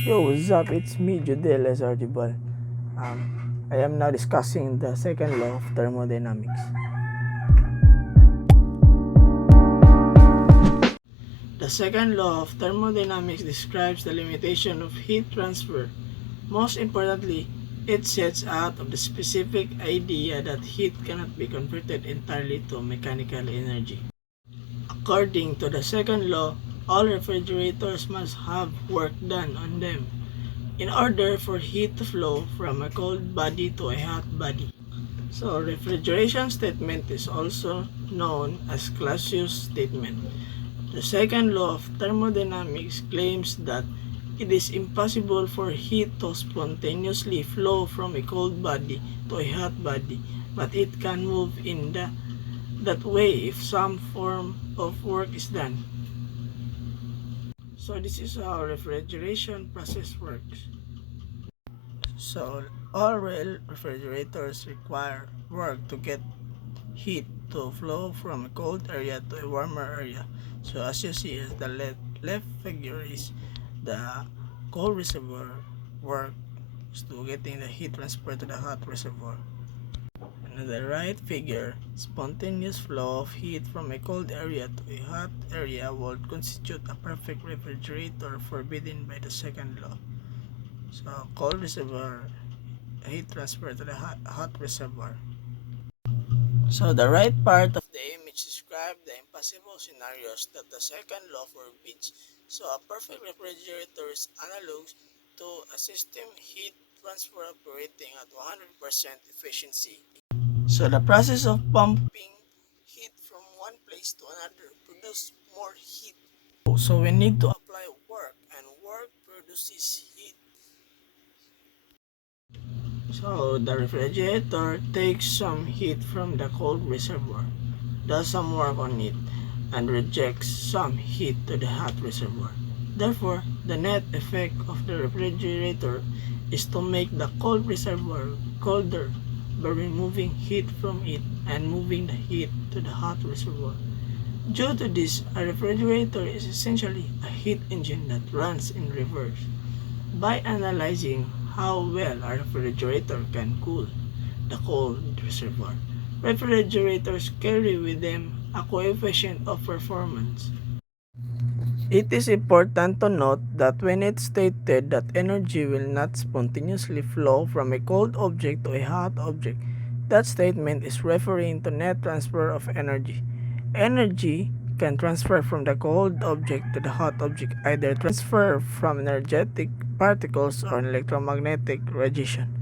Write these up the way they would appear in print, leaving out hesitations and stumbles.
Yo, what's up? It's me, Judel as Archibald. I am now discussing the second law of thermodynamics. The second law of thermodynamics describes the limitation of heat transfer. Most importantly, it sets out of the specific idea that heat cannot be converted entirely to mechanical energy. According to the second law, all refrigerators must have work done on them in order for heat to flow from a cold body to a hot body. So, refrigeration statement is also known as Clausius statement. The second law of thermodynamics claims that it is impossible for heat to spontaneously flow from a cold body to a hot body, but it can move in that way if some form of work is done. So this is how refrigeration process works. So all refrigerators require work to get heat to flow from a cold area to a warmer area. So as you see, the left figure is the cold reservoir work to getting the heat transferred to the hot reservoir. And the right figure, spontaneous flow of heat from a cold area to a hot area would constitute a perfect refrigerator forbidden by the second law. So cold reservoir, heat transfer to the hot reservoir. So the right part of the image describes the impossible scenarios that the second law forbids. So a perfect refrigerator is analogous to a system heat transfer operating at 100% efficiency. So the process of pumping heat from one place to another produces more heat. So we need to apply work, and work produces heat. So the refrigerator takes some heat from the cold reservoir, does some work on it, and rejects some heat to the hot reservoir. Therefore, the net effect of the refrigerator is to make the cold reservoir colder by removing heat from it and moving the heat to the hot reservoir. Due to this, a refrigerator is essentially a heat engine that runs in reverse. By analyzing how well a refrigerator can cool the cold reservoir, refrigerators carry with them a coefficient of performance. It is important to note that when it's stated that energy will not spontaneously flow from a cold object to a hot object, that statement is referring to net transfer of energy. Energy can transfer from the cold object to the hot object, either transfer from energetic particles or electromagnetic radiation.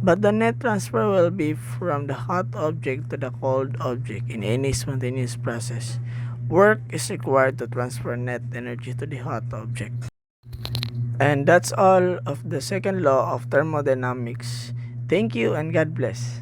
But the net transfer will be from the hot object to the cold object in any spontaneous process. Work is required to transfer net energy to the hot object. And that's all of the second law of thermodynamics. Thank you and God bless.